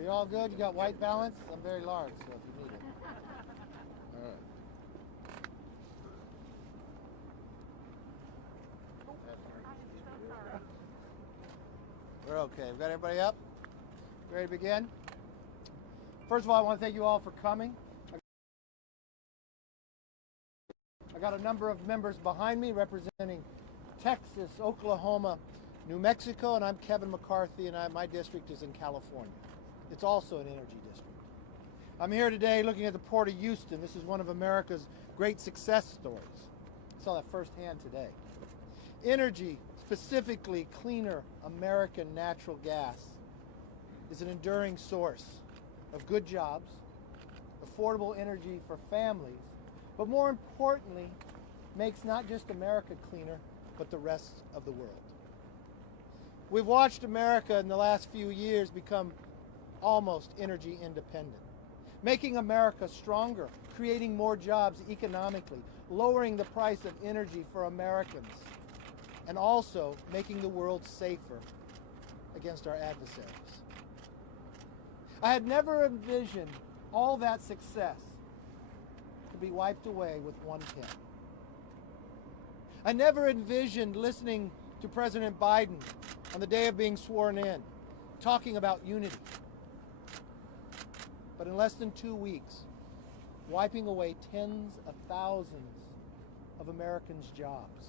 Are you all good? You got white balance? I'm very large, so if you need it. All right. We're okay. We got everybody up? Ready to begin? First of all, I want to thank you all for coming. I got a number of members behind me representing Texas, Oklahoma, New Mexico, and I'm Kevin McCarthy, and my district is in California. It's also an energy district. I'm here today looking at the Port of Houston. This is one of America's great success stories. I saw that firsthand today. Energy, specifically cleaner American natural gas, is an enduring source of good jobs, affordable energy for families, but more importantly, makes not just America cleaner, but the rest of the world. We've watched America in the last few years become almost energy independent, making America stronger, creating more jobs economically, lowering the price of energy for Americans, and also making the world safer against our adversaries. I had never envisioned all that success to be wiped away with one pen. I never envisioned listening to President Biden on the day of being sworn in, talking about unity. But in less than 2 weeks, wiping away tens of thousands of Americans' jobs,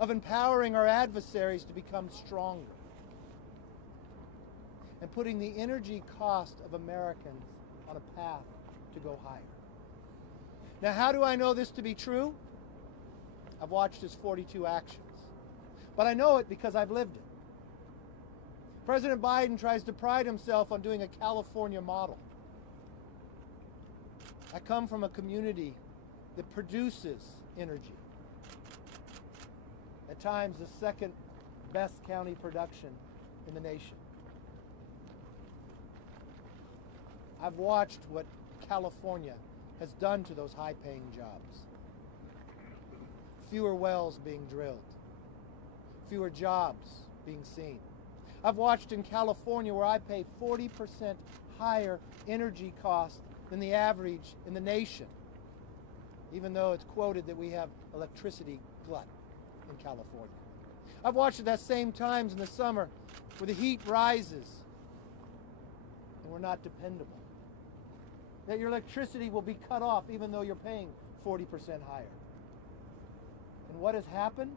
of empowering our adversaries to become stronger, and putting the energy cost of Americans on a path to go higher. Now, how do I know this to be true? I've watched his 42 actions, but I know it because I've lived it. President Biden tries to pride himself on doing a California model. I come from a community that produces energy. At times, the second best county production in the nation. I've watched what California has done to those high-paying jobs. Fewer wells being drilled, fewer jobs being seen. I've watched in California where I pay 40% higher energy costs than the average in the nation, even though it's quoted that we have electricity glut in California. I've watched at that same times in the summer where the heat rises and we're not dependable. That your electricity will be cut off even though you're paying 40% higher. And what has happened?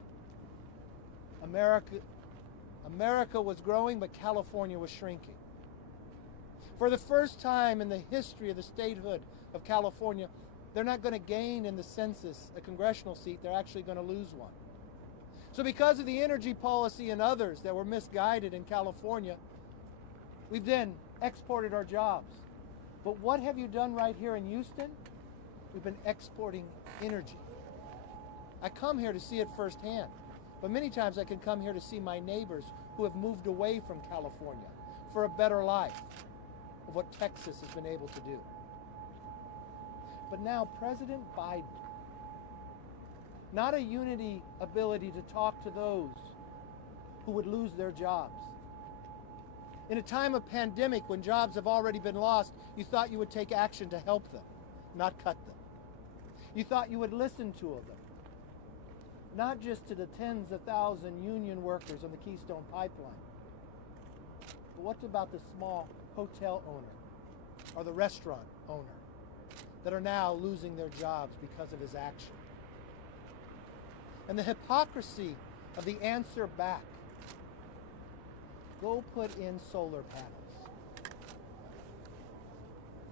America was growing, but California was shrinking. For the first time in the history of the statehood of California, they're not going to gain in the census a congressional seat, they're actually going to lose one. So because of the energy policy and others that were misguided in California, we've then exported our jobs. But what have you done right here in Houston? We've been exporting energy. I come here to see it firsthand, but many times I can come here to see my neighbors who have moved away from California for a better life of what Texas has been able to do. But now President Biden, not a unity ability to talk to those who would lose their jobs. In a time of pandemic when jobs have already been lost, you thought you would take action to help them, not cut them. You thought you would listen to them, not just to the tens of thousands union workers on the Keystone Pipeline, but what about the small hotel owner or the restaurant owner that are now losing their jobs because of his action? And the hypocrisy of the answer back. Go put in solar panels.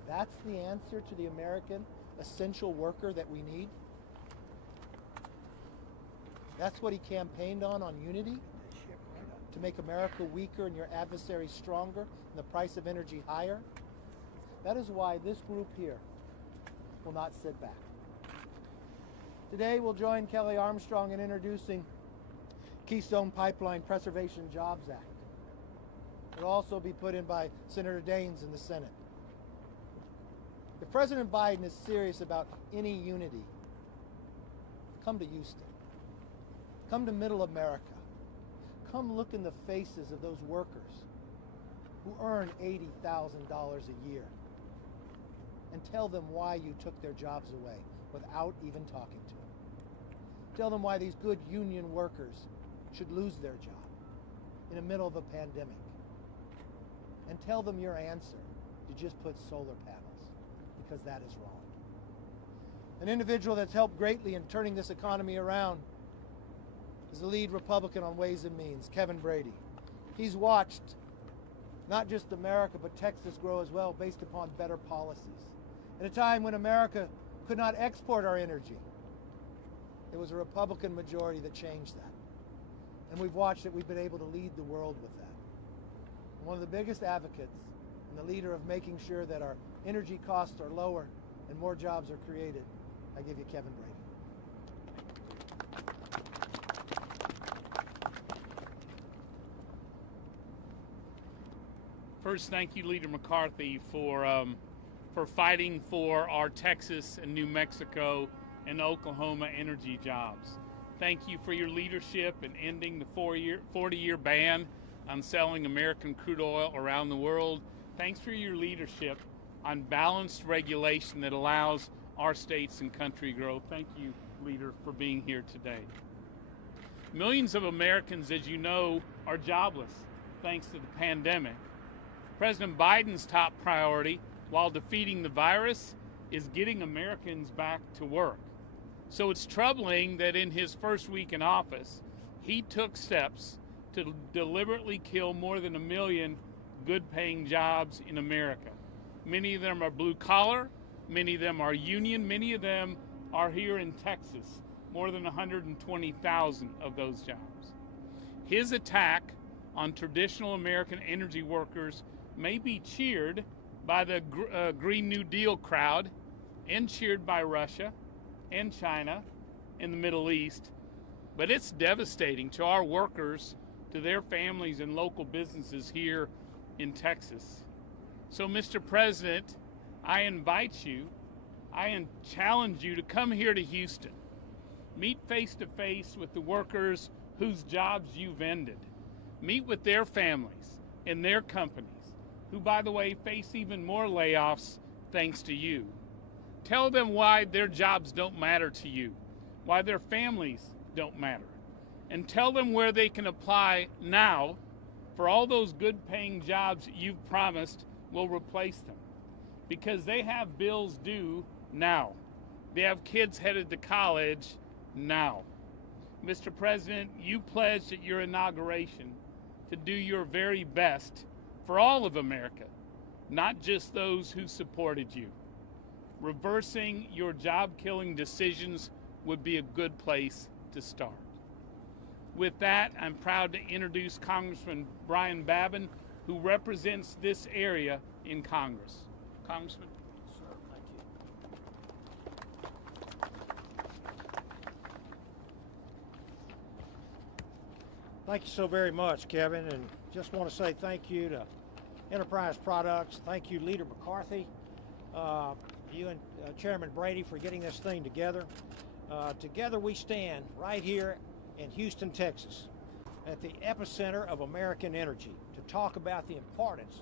That's the answer to the American essential worker that we need? That's what he campaigned on unity? To make America weaker and your adversaries stronger and the price of energy higher? That is why this group here will not sit back. Today we'll join Kelly Armstrong in introducing Keystone Pipeline Preservation Jobs Act. It'll also be put in by Senator Daines in the Senate. If President Biden is serious about any unity, come to Houston. Come to Middle America. Come look in the faces of those workers who earn $80,000 a year and tell them why you took their jobs away without even talking to them. Tell them why these good union workers should lose their job in the middle of a pandemic. And tell them your answer to just put solar panels, because that is wrong. An individual that's helped greatly in turning this economy around is the lead Republican on Ways and Means, Kevin Brady. He's watched not just America, but Texas grow as well based upon better policies. At a time when America could not export our energy, it was a Republican majority that changed that. And we've watched it, we've been able to lead the world with that. One of the biggest advocates and the leader of making sure that our energy costs are lower and more jobs are created, I give you Kevin Brady. First, thank you, Leader McCarthy, for fighting for our Texas and New Mexico and Oklahoma energy jobs. Thank you for your leadership in ending the 40-year ban on selling American crude oil around the world. Thanks for your leadership on balanced regulation that allows our states and country grow. Thank you, Leader, for being here today. Millions of Americans, as you know, are jobless thanks to the pandemic. President Biden's top priority, while defeating the virus, is getting Americans back to work. So it's troubling that in his first week in office, he took steps to deliberately kill more than 1 million good-paying jobs in America. Many of them are blue-collar, many of them are union, many of them are here in Texas, more than 120,000 of those jobs. His attack on traditional American energy workers may be cheered by the Green New Deal crowd and cheered by Russia and China and the Middle East, but it's devastating to our workers, to their families and local businesses here in Texas. So, Mr. President, I invite you, I challenge you to come here to Houston. Meet face to face with the workers whose jobs you've ended. Meet with their families and their companies, who, by the way, face even more layoffs thanks to you. Tell them why their jobs don't matter to you, why their families don't matter. And tell them where they can apply now for all those good-paying jobs you've promised will replace them. Because they have bills due now. They have kids headed to college now. Mr. President, you pledged at your inauguration to do your very best for all of America, not just those who supported you. Reversing your job-killing decisions would be a good place to start. With that, I'm proud to introduce Congressman Brian Babin, who represents this area in Congress. Congressman. Sir, thank you so very much, Kevin, and just want to say thank you to Enterprise Products. Thank you, Leader McCarthy, you and Chairman Brady for getting this thing together. Together we stand right here in Houston, Texas, at the epicenter of American energy to talk about the importance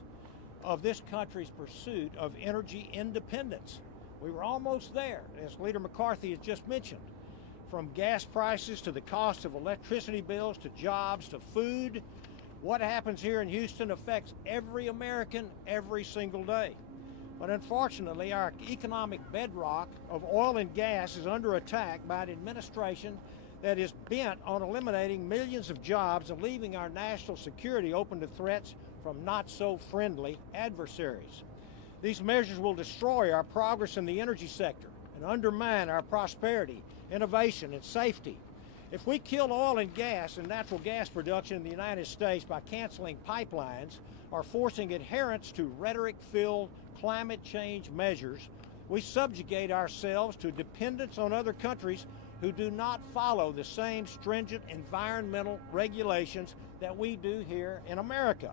of this country's pursuit of energy independence. We were almost there, as Leader McCarthy has just mentioned, from gas prices to the cost of electricity bills to jobs to food. What happens here in Houston affects every American every single day. But unfortunately, our economic bedrock of oil and gas is under attack by an administration that is bent on eliminating millions of jobs and leaving our national security open to threats from not-so-friendly adversaries. These measures will destroy our progress in the energy sector and undermine our prosperity, innovation, and safety. If we kill oil and gas and natural gas production in the United States by canceling pipelines or forcing adherence to rhetoric-filled climate change measures, we subjugate ourselves to dependence on other countries who do not follow the same stringent environmental regulations that we do here in America.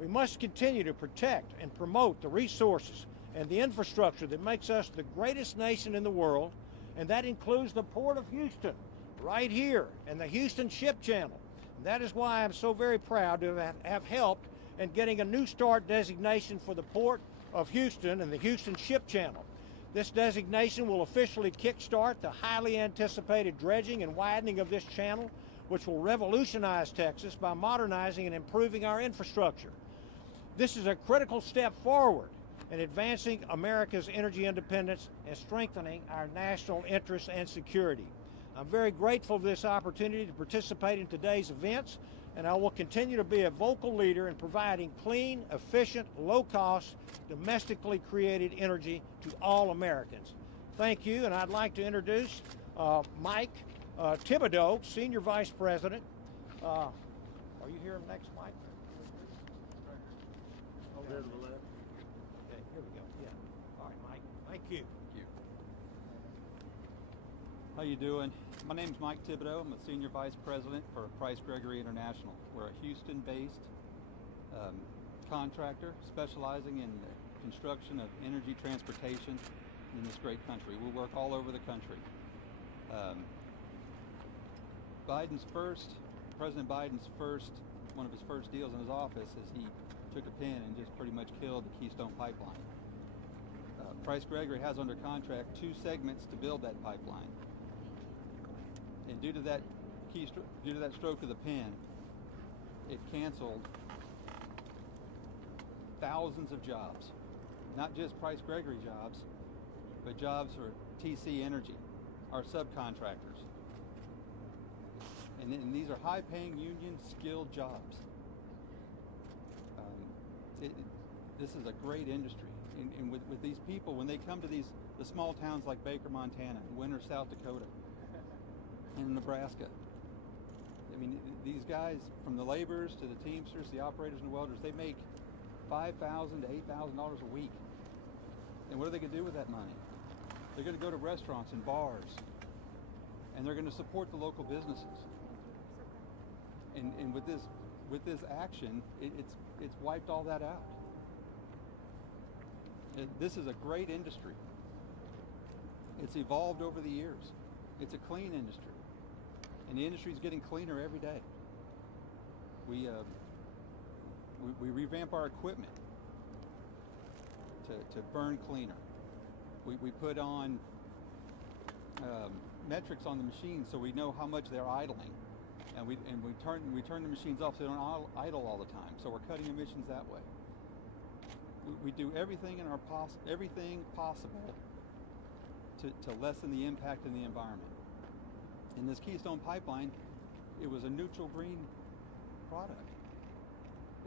We must continue to protect and promote the resources and the infrastructure that makes us the greatest nation in the world, and that includes the Port of Houston, right here, and the Houston Ship Channel. And that is why I'm so very proud to have helped and getting a New Start designation for the Port of Houston and the Houston Ship Channel. This designation will officially kickstart the highly anticipated dredging and widening of this channel, which will revolutionize Texas by modernizing and improving our infrastructure. This is a critical step forward in advancing America's energy independence and strengthening our national interests and security. I'm very grateful for this opportunity to participate in today's events, and I will continue to be a vocal leader in providing clean, efficient, low-cost, domestically created energy to all Americans. Thank you, and I'd like to introduce Mike Thibodeau, Senior Vice President. Are you here next, Mike? Over there to the left. Okay, here we go. Yeah. All right, Mike. Thank you. How you doing? My name's Mike Thibodeau. I'm a Senior Vice President for Price Gregory International. We're a Houston-based contractor specializing in the construction of energy transportation in this great country. We work all over the country. President Biden's one of his first deals in his office is he took a pen and just pretty much killed the Keystone Pipeline. Price Gregory has under contract 2 segments to build that pipeline. And due to that stroke of the pen, it canceled thousands of jobs. Not just Price Gregory jobs, but jobs for TC Energy, our subcontractors. And these are high-paying, union, skilled jobs. This is a great industry. And with these people, when they come to the small towns like Baker, Montana, Winter, South Dakota, and Nebraska, I mean, these guys, from the laborers to the Teamsters, the operators and the welders, they make $5,000 to $8,000 a week. And what are they going to do with that money? They're going to go to restaurants and bars, and they're going to support the local businesses. And with this action, it's wiped all that out. This is a great industry. It's evolved over the years. It's a clean industry, and the industry is getting cleaner every day. We revamp our equipment to burn cleaner. We put on metrics on the machines so we know how much they're idling, and we turn the machines off so they don't idle all the time. So we're cutting emissions that way. We do everything everything possible to lessen the impact in the environment. In this Keystone Pipeline, it was a neutral green product.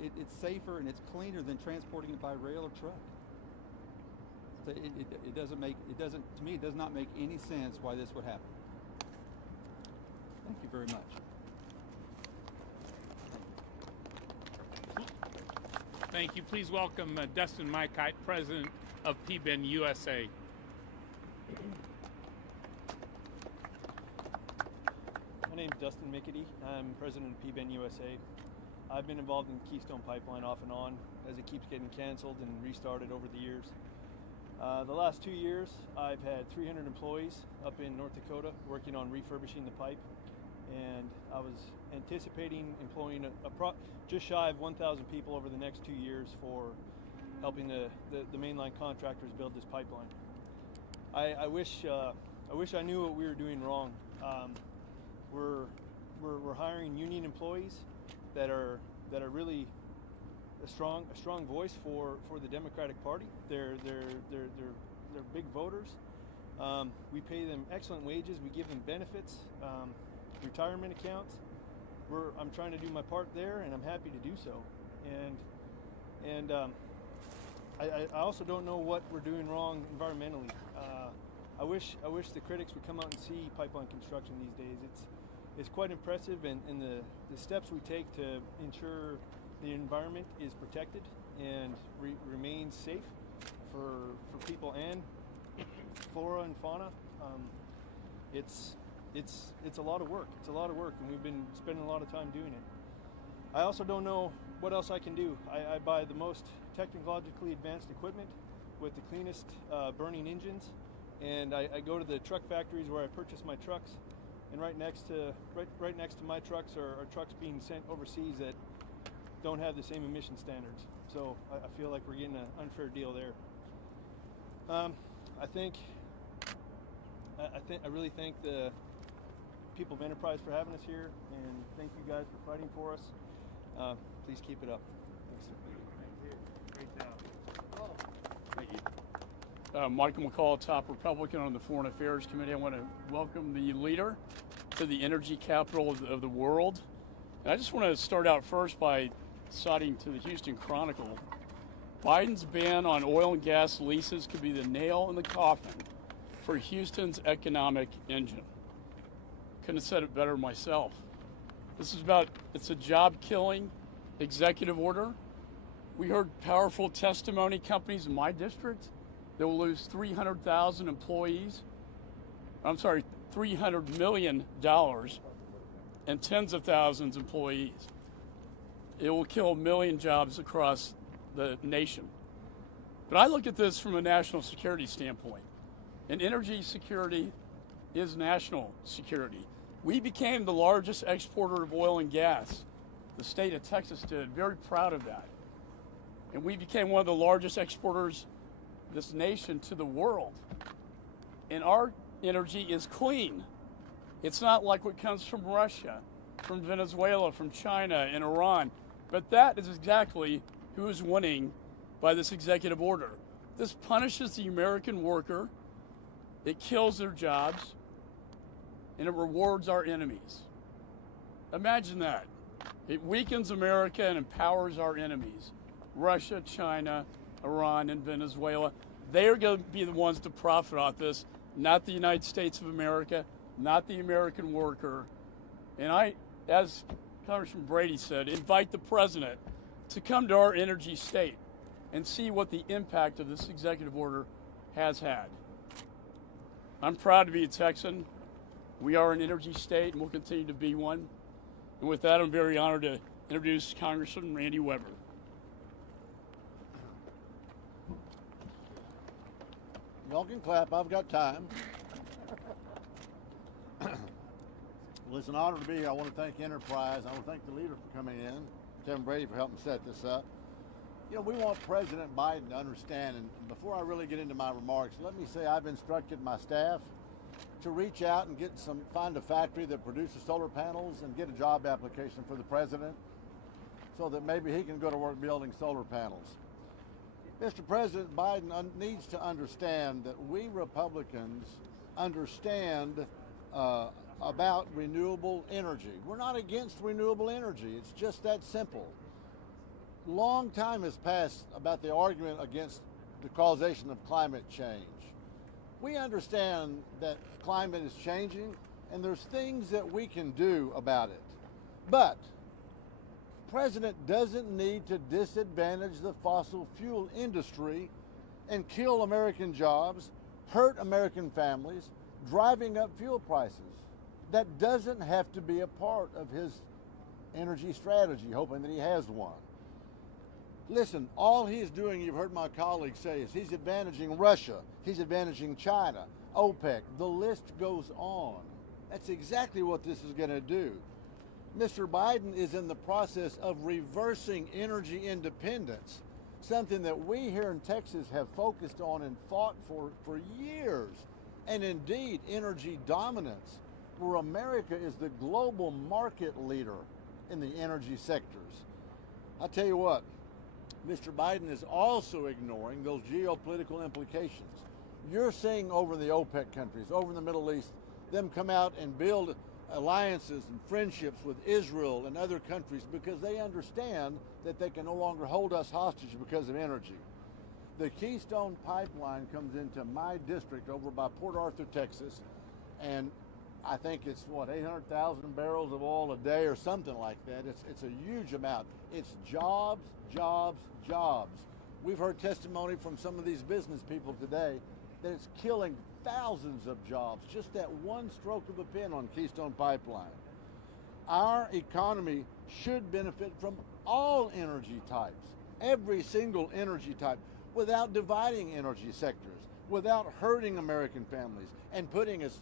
It's safer and it's cleaner than transporting it by rail or truck. So it does not make any sense why this would happen. Thank you very much. Thank you. Please welcome Dustin Mykite, President of PBEN USA. My name is Dustin McCarthy. I'm President of PBEN USA. I've been involved in Keystone Pipeline off and on as it keeps getting canceled and restarted over the years. The last 2 years, I've had 300 employees up in North Dakota working on refurbishing the pipe, and I was anticipating employing just shy of 1,000 people over the next 2 years for helping the mainline contractors build this pipeline. I wish I knew what we were doing wrong. We're hiring union employees that are really a strong voice for the Democratic Party. They're big voters. We pay them excellent wages. We give them benefits, retirement accounts. I'm trying to do my part there, and I'm happy to do so. And I also don't know what we're doing wrong environmentally. I wish the critics would come out and see pipeline construction these days. It's quite impressive, and the steps we take to ensure the environment is protected and remains safe for people and flora and fauna. It's a lot of work. It's a lot of work, and we've been spending a lot of time doing it. I also don't know what else I can do. I buy the most technologically advanced equipment with the cleanest burning engines, and I go to the truck factories where I purchase my trucks, and right next to my trucks are trucks being sent overseas don't have the same emission standards. So I feel like we're getting an unfair deal there. I really thank the people of Enterprise for having us here, and thank you guys for fighting for us. Please keep it up. Thanks. Great job. Thank you. Michael McCall, top Republican on the Foreign Affairs Committee. I want to welcome the leader to the energy capital of the world. And I just want to start out first by citing to the Houston Chronicle, Biden's ban on oil and gas leases could be the nail in the coffin for Houston's economic engine. Couldn't have said it better myself. It's a job-killing executive order. We heard powerful testimony companies in my district that will lose 300,000 employees. $300 million and tens of thousands of employees. It will kill 1 million jobs across the nation. But I look at this from a national security standpoint. And energy security is national security. We became the largest exporter of oil and gas. The state of Texas did, very proud of that. And we became one of the largest exporters of this nation to the world. And our energy is clean. It's not like what comes from Russia, from Venezuela, from China, and Iran. But that is exactly who is winning by this executive order. This punishes the American worker, it kills their jobs, and it rewards our enemies. Imagine that. It weakens America and empowers our enemies. Russia, China, Iran, and Venezuela. They're going to be the ones to profit off this, not the United States of America, not the American worker. And I, as Congressman Brady said, invite the president to come to our energy state and see what the impact of this executive order has had. I'm proud to be a Texan. We are an energy state and we'll continue to be one. And with that, I'm very honored to introduce Congressman Randy Weber. Y'all can clap, I've got time. Well, it's an honor to be here. I want to thank Enterprise. I want to thank the leader for coming in, Kevin Brady for helping set this up. You know, we want President Biden to understand, and before I really get into my remarks, let me say I've instructed my staff to reach out and find a factory that produces solar panels and get a job application for the president so that maybe he can go to work building solar panels. Mr. President Biden needs to understand that we Republicans understand about renewable energy. We're not against renewable energy. It's just that simple. Long time has passed about the argument against the causation of climate change. We understand that climate is changing and there's things that we can do about it. But the president doesn't need to disadvantage the fossil fuel industry and kill American jobs, hurt American families, driving up fuel prices. That doesn't have to be a part of his energy strategy, hoping that he has one. Listen, all he is doing, you've heard my colleagues say, is he's advantaging Russia, he's advantaging China, OPEC, the list goes on. That's exactly what this is going to do. Mr. Biden is in the process of reversing energy independence, something that we here in Texas have focused on and fought for years, and indeed energy dominance, where America is the global market leader in the energy sectors. I'll tell you what, Mr. Biden is also ignoring those geopolitical implications. You're seeing over the OPEC countries, over in the Middle East, them come out and build alliances and friendships with Israel and other countries because they understand that they can no longer hold us hostage because of energy. The Keystone Pipeline comes into my district over by Port Arthur, Texas, and I think it's, 800,000 barrels of oil a day or something like that. It's a huge amount. It's jobs, jobs, jobs. We've heard testimony from some of these business people today that it's killing thousands of jobs, just that one stroke of a pen on Keystone Pipeline. Our economy should benefit from all energy types, every single energy type, without dividing energy sectors, without hurting American families, and putting, as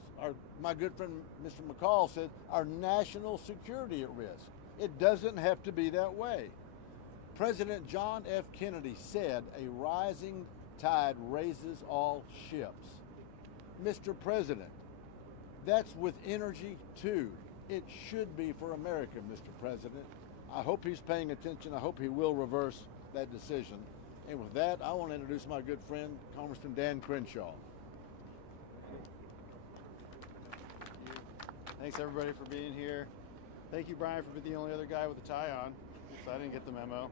my good friend Mr. McCall said, our national security at risk. It doesn't have to be that way. President John F. Kennedy said, "A rising tide raises all ships." Mr. President, that's with energy too. It should be for America, Mr. President. I hope he's paying attention. I hope he will reverse that decision. And with that, I want to introduce my good friend, Congressman Dan Crenshaw. Thanks everybody for being here. Thank you, Brian, for being the only other guy with a tie on, so I didn't get the memo.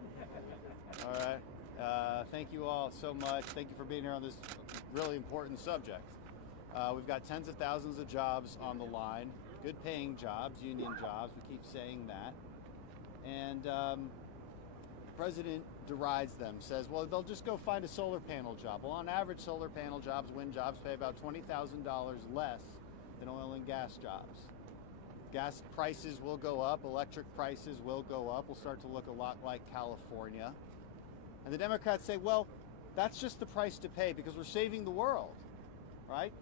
All right. Thank you all so much. Thank you for being here on this really important subject. We've got tens of thousands of jobs on the line, good paying jobs, union jobs. We keep saying that. And the president derides them, says, well, they'll just go find a solar panel job. Well, on average, solar panel jobs, wind jobs pay about $20,000 less than oil and gas jobs. Gas prices will go up, electric prices will go up. We'll start to look a lot like California. And the Democrats say, well, that's just the price to pay because we're saving the world, right?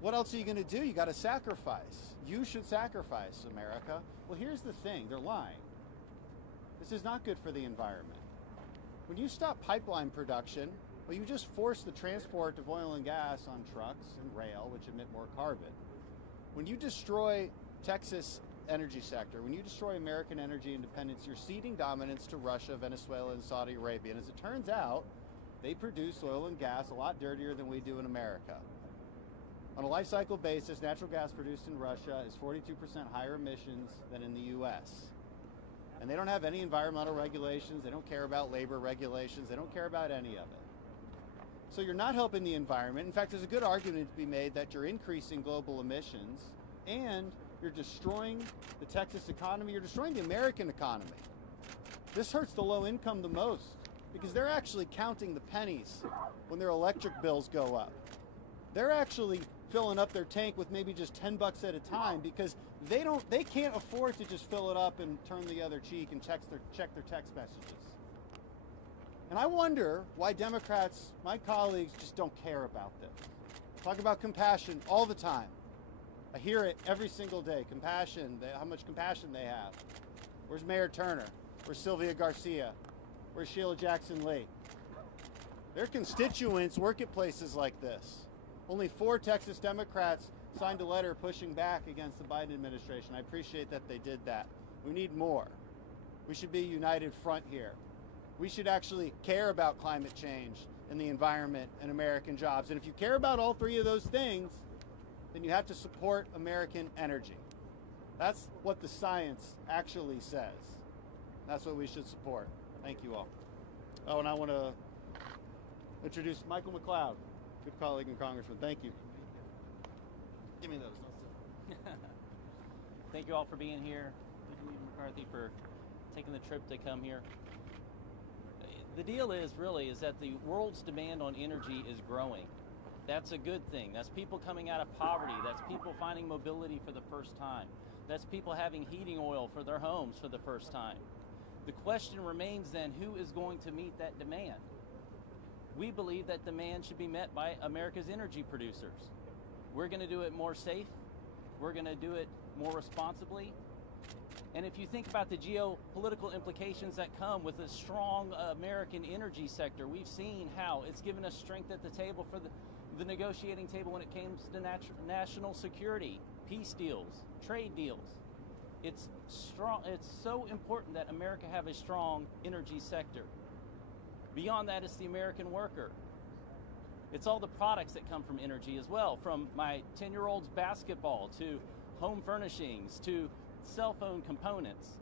What else are you going to do? You got to sacrifice. You should sacrifice, America. Well, here's the thing. They're lying. This is not good for the environment. When you stop pipeline production, well, you just force the transport of oil and gas on trucks and rail, which emit more carbon. When you destroy Texas energy sector, when you destroy American energy independence, you're ceding dominance to Russia, Venezuela, and Saudi Arabia. And as it turns out, they produce oil and gas a lot dirtier than we do in America. On a life cycle basis, natural gas produced in Russia is 42% higher emissions than in the U.S. And they don't have any environmental regulations. They don't care about labor regulations. They don't care about any of it. So you're not helping the environment. In fact, there's a good argument to be made that you're increasing global emissions and you're destroying the Texas economy. You're destroying the American economy. This hurts the low income the most because they're actually counting the pennies when their electric bills go up. They're actually filling up their tank with maybe just $10 at a time because they can't afford to just fill it up and turn the other cheek and check their text messages. And I wonder why Democrats, my colleagues, just don't care about this. Talk about compassion all the time. I hear it every single day. Compassion, how much compassion they have. Where's Mayor Turner? Where's Sylvia Garcia? Where's Sheila Jackson Lee? Their constituents work at places like this. Only 4 Texas Democrats signed a letter pushing back against the Biden administration. I appreciate that they did that. We need more. We should be a united front here. We should actually care about climate change and the environment and American jobs. And if you care about all 3 of those things, then you have to support American energy. That's what the science actually says. That's what we should support. Thank you all. Oh, and I want to introduce Michael McLeod, good colleague and congressman. Thank you. Give me those. Thank you all for being here. Thank you, Leader McCarthy, for taking the trip to come here. The deal is that the world's demand on energy is growing. That's a good thing. That's people coming out of poverty. That's people finding mobility for the first time. That's people having heating oil for their homes for the first time. The question remains then, who is going to meet that demand? We believe that demand should be met by America's energy producers. We're going to do it more safe. We're going to do it more responsibly. And if you think about the geopolitical implications that come with a strong American energy sector, we've seen how it's given us strength at the table for the negotiating table when it comes to national security, peace deals, trade deals. It's strong. It's so important that America have a strong energy sector. Beyond that, it's the American worker. It's all the products that come from energy as well, from my 10-year-old's basketball to home furnishings to cell phone components.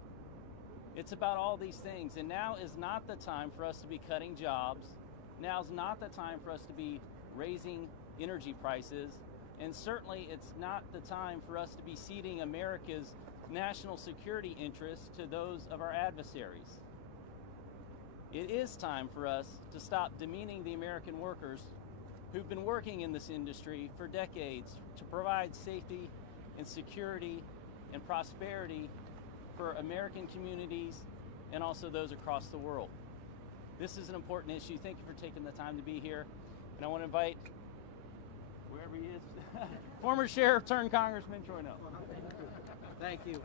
It's about all these things. And now is not the time for us to be cutting jobs. Now's not the time for us to be raising energy prices. And certainly it's not the time for us to be ceding America's national security interests to those of our adversaries. It is time for us to stop demeaning the American workers who've been working in this industry for decades to provide safety and security and prosperity for American communities and also those across the world. This is an important issue. Thank you for taking the time to be here. And I want to invite, wherever he is, former Sheriff turned Congressman Troy Nell. Thank you.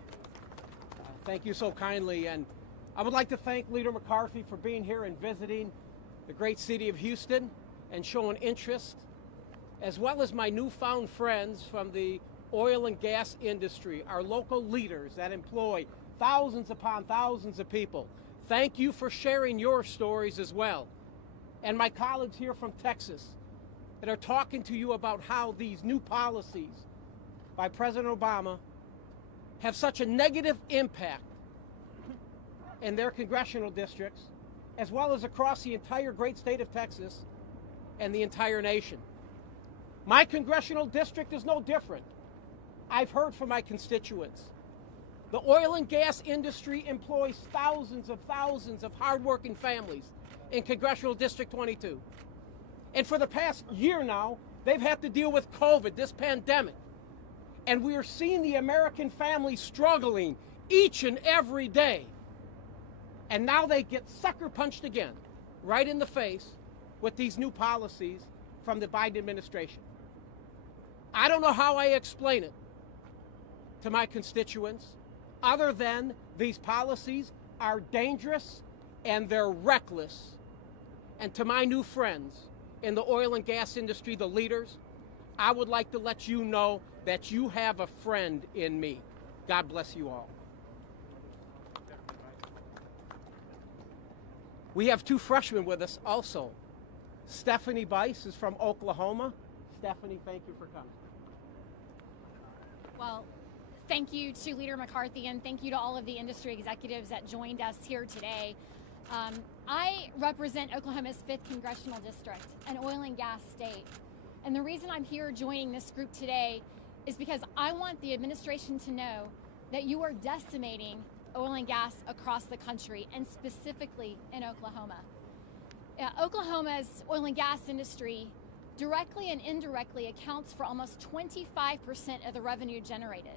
Thank you so kindly. And I would like to thank Leader McCarthy for being here and visiting the great city of Houston and showing interest, as well as my newfound friends from the oil and gas industry, our local leaders that employ thousands upon thousands of people. Thank you for sharing your stories as well. And my colleagues here from Texas that are talking to you about how these new policies by President Obama have such a negative impact in their congressional districts, as well as across the entire great state of Texas and the entire nation. My congressional district is no different. I've heard from my constituents. The oil and gas industry employs thousands of hardworking families in Congressional District 22. And for the past year now, they've had to deal with COVID, this pandemic. And we are seeing the American family struggling each and every day. And now they get sucker punched again, right in the face, with these new policies from the Biden administration. I don't know how I explain it to my constituents, other than these policies are dangerous and they're reckless. And to my new friends in the oil and gas industry, the leaders, I would like to let you know that you have a friend in me. God bless you all. We have two freshmen with us also. Stephanie Bice is from Oklahoma. Stephanie, thank you for coming. Well, thank you to Leader McCarthy and thank you to all of the industry executives that joined us here today. I represent Oklahoma's 5th Congressional District, an oil and gas state. And the reason I'm here joining this group today is because I want the administration to know that you are decimating oil and gas across the country, and specifically in Oklahoma. Oklahoma's oil and gas industry directly and indirectly accounts for almost 25% of the revenue generated.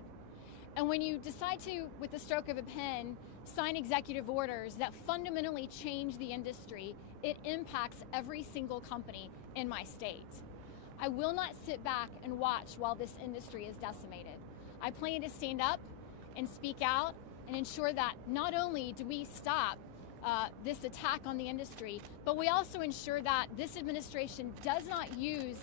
And when you decide to, with the stroke of a pen, sign executive orders that fundamentally change the industry, it impacts every single company in my state. I will not sit back and watch while this industry is decimated. I plan to stand up and speak out and ensure that not only do we stop this attack on the industry, but we also ensure that this administration does not use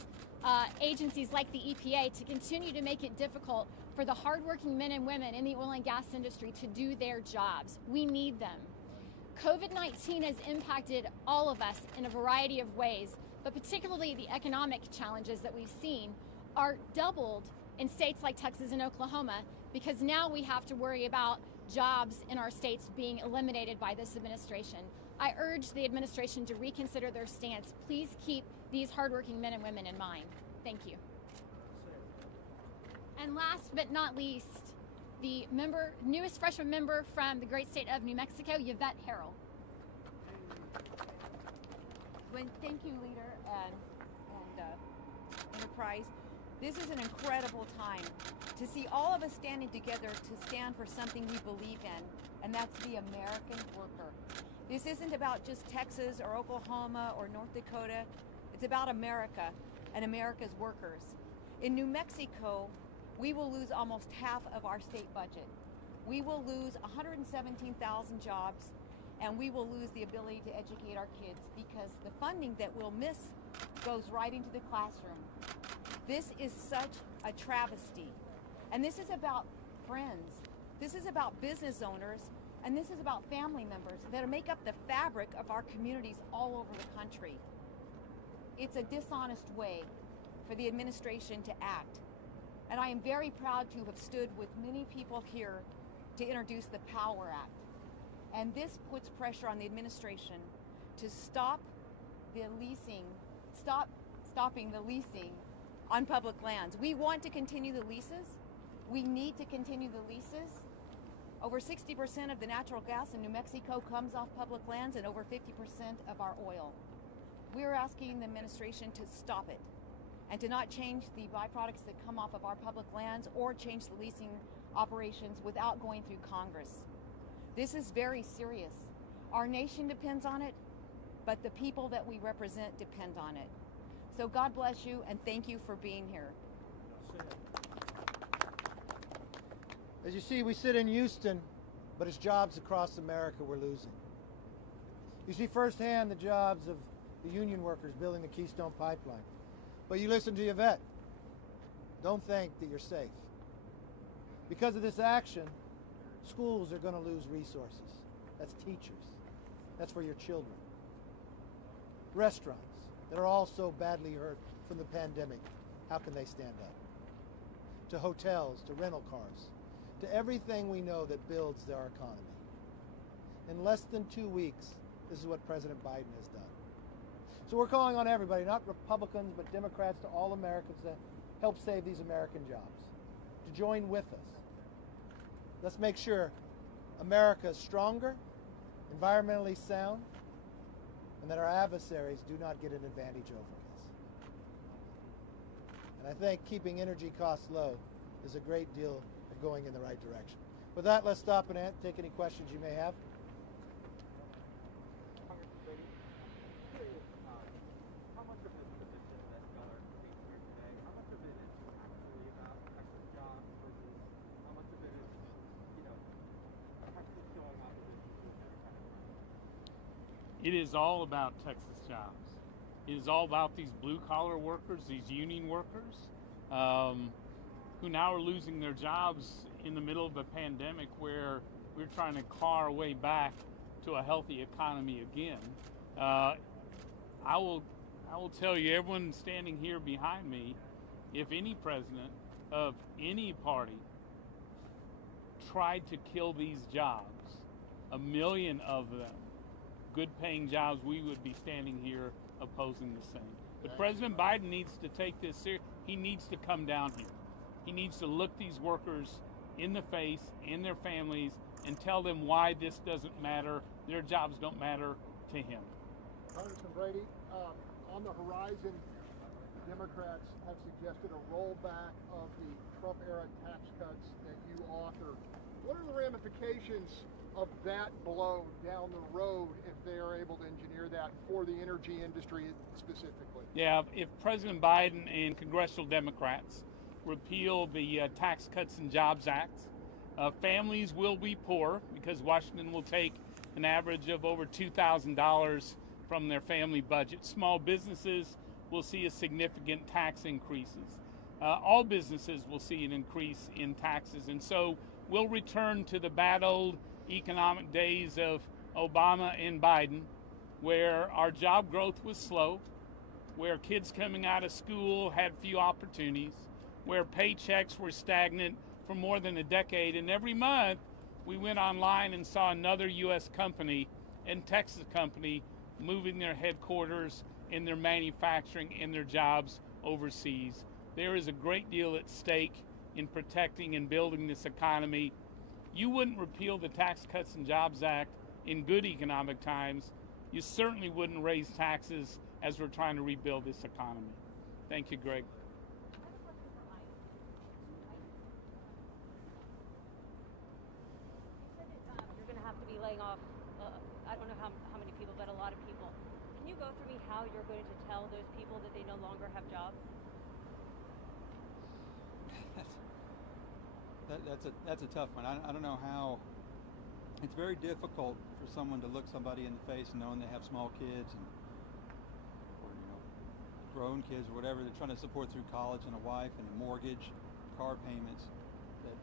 agencies like the EPA to continue to make it difficult for the hardworking men and women in the oil and gas industry to do their jobs. We need them. COVID-19 has impacted all of us in a variety of ways, but particularly the economic challenges that we've seen are doubled in states like Texas and Oklahoma, because now we have to worry about jobs in our states being eliminated by this administration. I urge the administration to reconsider their stance. Please keep these hardworking men and women in mind. Thank you. And last but not least, the newest freshman member from the great state of New Mexico, Yvette Harrell. Thank you, Leader and Enterprise. This is an incredible time to see all of us standing together to stand for something we believe in, and that's the American worker. This isn't about just Texas or Oklahoma or North Dakota. It's about America and America's workers. In New Mexico, we will lose almost half of our state budget. We will lose 117,000 jobs, and we will lose the ability to educate our kids because the funding that we'll miss goes right into the classroom. This is such a travesty. And this is about friends. This is about business owners, and this is about family members that make up the fabric of our communities all over the country. It's a dishonest way for the administration to act. And I am very proud to have stood with many people here to introduce the POWER Act. And this puts pressure on the administration to stop the leasing, stopping the leasing on public lands. We want to continue the leases. We need to continue the leases. Over 60% of the natural gas in New Mexico comes off public lands, and over 50% of our oil. We are asking the administration to stop it and to not change the byproducts that come off of our public lands or change the leasing operations without going through Congress. This is very serious. Our nation depends on it, but the people that we represent depend on it. So God bless you, and thank you for being here. As you see, we sit in Houston, but it's jobs across America we're losing. You see firsthand the jobs of the union workers building the Keystone Pipeline. But you listen to Yvette. Don't think that you're safe. Because of this action, schools are going to lose resources. That's teachers. That's for your children. Restaurants that are also badly hurt from the pandemic, how can they stand up? To hotels, to rental cars, to everything we know that builds our economy. In less than 2 weeks, this is what President Biden has done. So we're calling on everybody, not Republicans, but Democrats, to all Americans to help save these American jobs, to join with us. Let's make sure America is stronger, environmentally sound, and that our adversaries do not get an advantage over us. And I think keeping energy costs low is a great deal of going in the right direction. With that, let's stop and take any questions you may have. It is all about Texas jobs. It is all about these blue-collar workers, these union workers, who now are losing their jobs in the middle of a pandemic where we're trying to claw our way back to a healthy economy again. I will tell you, everyone standing here behind me, if any president of any party tried to kill these jobs, 1 million of them, good-paying jobs, we would be standing here opposing the same. But President Biden needs to take this serious. He needs to come down here. He needs to look these workers in the face and their families and tell them why this doesn't matter. Their jobs don't matter to him. Congressman Brady, on the horizon, Democrats have suggested a rollback of the Trump-era tax cuts that you authored. What are the ramifications of that blow down the road if they are able to engineer that for the energy industry specifically? Yeah, if President Biden and congressional Democrats repeal the Tax Cuts and Jobs Act, families will be poor because Washington will take an average of over $2,000 from their family budget. Small businesses will see a significant tax increases. All businesses will see an increase in taxes, and so we'll return to the bad old economic days of Obama and Biden, where our job growth was slow, where kids coming out of school had few opportunities, where paychecks were stagnant for more than a decade, and every month we went online and saw another U.S. company and Texas company moving their headquarters and their manufacturing and their jobs overseas. There is a great deal at stake in protecting and building this economy. You wouldn't repeal the Tax Cuts and Jobs Act in good economic times. You certainly wouldn't raise taxes as we're trying to rebuild this economy. Thank you, Greg. You're going to have to be laying off, I don't know how many people, but a lot of people. Can you go through me how you're going to tell those people that they no longer have jobs? That's a tough one. I don't know how. It's very difficult for someone to look somebody in the face knowing they have small kids or grown kids or whatever they're trying to support through college and a wife and a mortgage, car payments. That,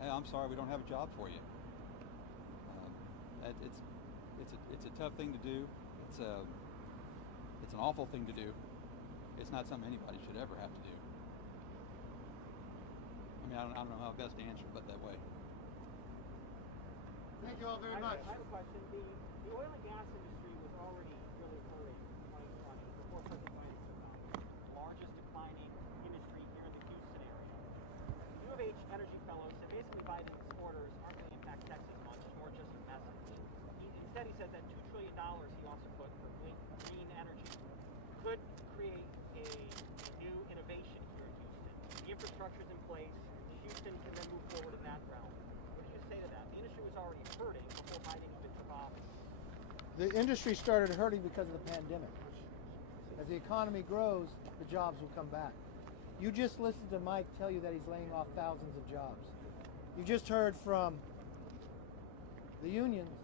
hey, I'm sorry, we don't have a job for you. It's a tough thing to do. It's an awful thing to do. It's not something anybody should ever have to do. I mean, I don't know how best to answer it, but that way. Thank you all very much. I have a question. The oil and gas industry was already really hurting in 2020 before President Biden took office. Largest declining industry here in the Houston area. The U of H energy fellows said basically Biden's orders aren't going to impact Texas much. It's more just a message. Instead, he said that $2 trillion he also put for green energy could create a new innovation here in Houston. The infrastructure's in place. Houston can then move forward in that realm. What do you say to that? The industry was already hurting before Biden even took office. The industry started hurting because of the pandemic. As the economy grows, the jobs will come back. You just listened to Mike tell you that he's laying off thousands of jobs. You just heard from The unions,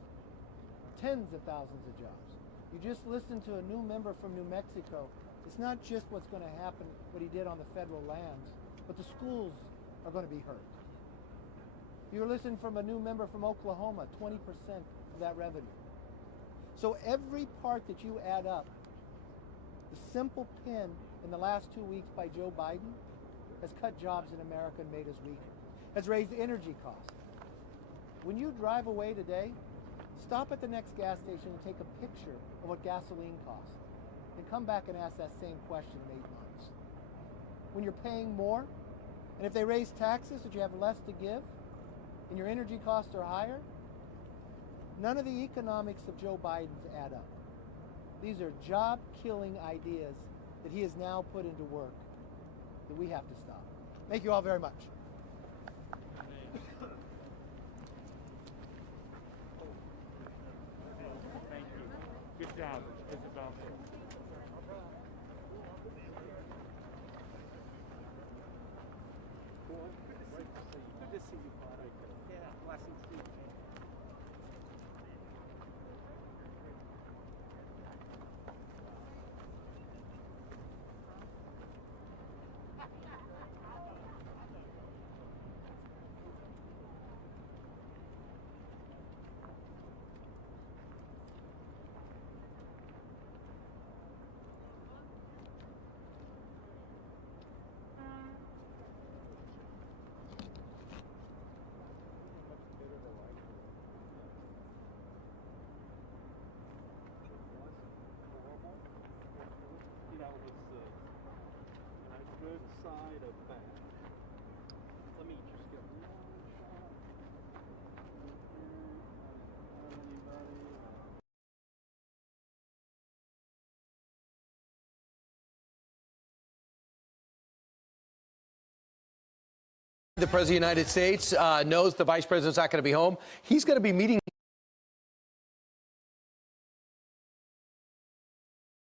tens of thousands of jobs. You just listened to a new member from New Mexico. It's not just what's going to happen, what he did on the federal lands, but the schools are going to be hurt. You're listening from a new member from Oklahoma, 20% of that revenue. So every part that you add up, the simple pin in the last 2 weeks by Joe Biden has cut jobs in America and made us weaker, has raised energy costs. When you drive away today, stop at the next gas station and take a picture of what gasoline costs, and come back and ask that same question in 8 months. When you're paying more, and if they raise taxes, that you have less to give, and your energy costs are higher, none of the economics of Joe Biden's add up. These are job-killing ideas that he has now put into work that we have to stop. Thank you all very much. Thank you. Good job, Isabel. Good to see you, Father. Yeah, blessings to you. Good side of bad. Let me just get one shot. The President of the United States knows the Vice President's not going to be home. He's going to be meeting